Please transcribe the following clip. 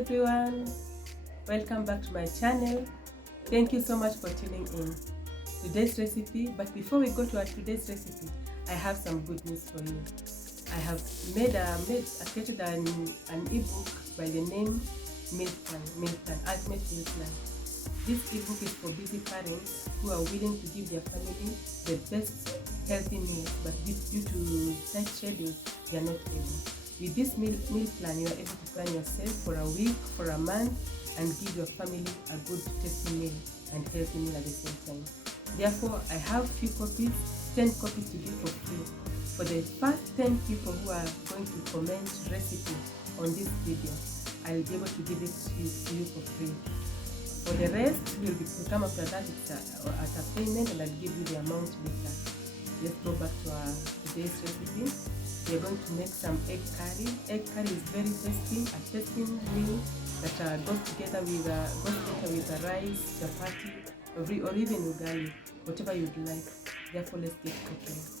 everyone, welcome back to my channel. Thank you so much for tuning in. Today's recipe, but before we go to our today's recipe, I have some good news for you. I have created an ebook by the name Ultimate Meal Plan. This ebook is for busy parents who are willing to give their family the best healthy meal, but due to tight schedules, they are not able. With this meal plan, you are able to plan yourself for a week, for a month, and give your family a good tasty meal and healthy meal at the same time. Therefore, I have few copies, 10 copies to give for free. For the first 10 people who are going to comment recipe on this video, I'll be able to give it to you for free. For the rest, will come after that at a payment, and I'll give you the amount later. Let's go back to our today's recipe. We are going to make some egg curry. Egg curry is very tasty, a tasty meal that goes together with the rice, chapati, or even ugali, whatever you'd like. Therefore, let's get cooking.